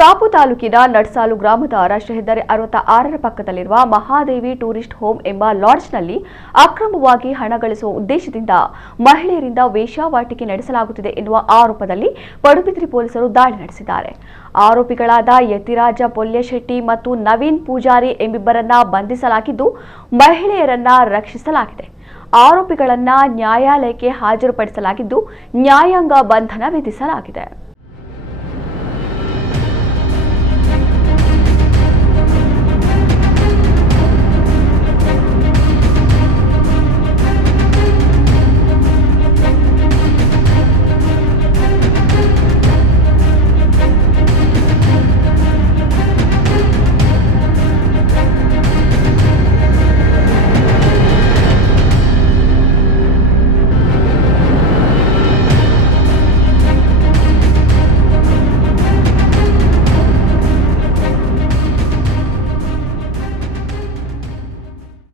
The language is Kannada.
ಕಾಪು ತಾಲೂಕಿನ ನಡ್ಸಾಲು ಗ್ರಾಮದ ರಾಷ್ಟ್ರೀಯ ಹೆದ್ದಾರಿ 66ರ ಪಕ್ಕದಲ್ಲಿರುವ ಮಹಾದೇವಿ ಟೂರಿಸ್ಟ್ ಹೋಮ್ ಎಂಬ ಲಾಡ್ಜ್ನಲ್ಲಿ ಅಕ್ರಮವಾಗಿ ಹಣ ಗಳಿಸುವ ಉದ್ದೇಶದಿಂದ ಮಹಿಳೆಯರಿಂದ ವೇಶ್ಯಾವಾಟಿಕೆ ನಡೆಸಲಾಗುತ್ತಿದೆ ಎನ್ನುವ ಆರೋಪದಲ್ಲಿ ಪಡುಬಿದ್ರಿ ಪೊಲೀಸರು ದಾಳಿ ನಡೆಸಿದ್ದಾರೆ. ಆರೋಪಿಗಳಾದ ಯತಿರಾಜ ಪೊಲ್ಯಶೆಟ್ಟಿ ಮತ್ತು ನವೀನ್ ಪೂಜಾರಿ ಎಂಬಿಬ್ಬರನ್ನ ಬಂಧಿಸಲಾಗಿದ್ದು ಮಹಿಳೆಯರನ್ನ ರಕ್ಷಿಸಲಾಗಿದೆ. ಆರೋಪಿಗಳನ್ನ ನ್ಯಾಯಾಲಯಕ್ಕೆ ಹಾಜರುಪಡಿಸಲಾಗಿದ್ದು ನ್ಯಾಯಾಂಗ ಬಂಧನ ವಿಧಿಸಲಾಗಿದೆ.